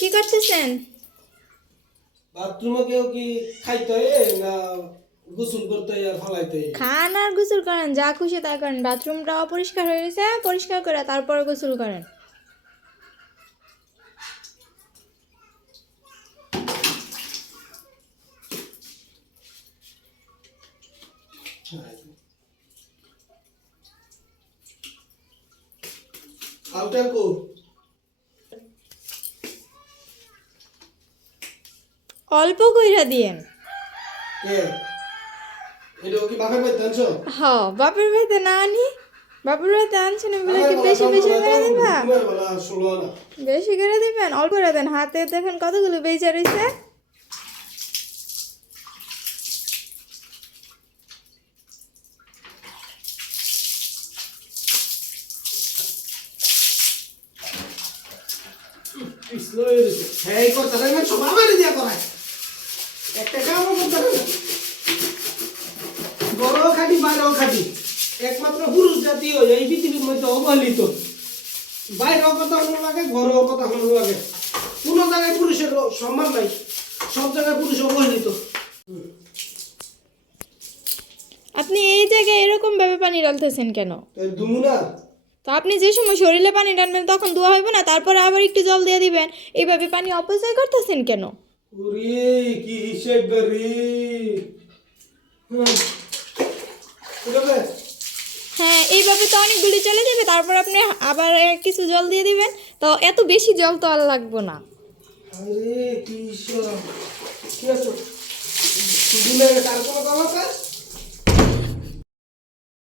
কি করতেছেন? বাথরুমে কেউ কি খাইতে হয় না গোসল করতে হয় আর ফালাইতে হয়? খান আর গোসল করেন, যা খুশি তা করেন। বাথরুমটা অপরিষ্কার হয়ে গেছে, পরিষ্কার করে তারপরে গোসল করেন। আউটার কো অল্প কইরা দিয়েন। কে এটা কি বাপের বাড়িতে আনছো? হ, বাপের বাড়িতে না আনি, বাপের বাড়িতে আনছেন বলে কি বেশি বেশি করে দিবা? তোমার বলা শুনো না। বেশি করে দিবেন, অল্প করে দেন। হাতে দেখেন কতগুলো বেচা রয়েছে। পিছলো এসে হ্যাঁ এই কথা না সবার বাড়ি দিয়া করায় একটা কামও করতে পারে না। বড় খাটি বাইরেও খাটি, একমাত্র পুরুষ জাতীয় এই পৃথিবীর মধ্যে অবহেলিত। বাইরেও কথা হলো লাগে, ঘরেও কথা হলো লাগে। কোনো জায়গায় পুরুষের সম্মান নাই, সব জায়গায় পুরুষ অবহেলিত। আপনি এই জায়গায় এরকম ভাবে পানি ঢালতেছেন কেন? দুমু না তো আপনি যে সময় শরীরে পানি টানবেন তখন ধোয়া হইব না, তারপরে আবার একটু জল দিয়ে দিবেন। এইভাবে পানি অপচয় করতেছেন কেন? ওরে কি হিসেব রে। হ্যাঁ, এইভাবে তো অনেকগুলি চলে যাবে, তারপর আপনি আবার কিছু জল দিয়ে দিবেন। তো এত বেশি জল তো আর লাগবে না। আরে কি হিসাব, কি আছো? দিলে কার কোনো কাম আছে?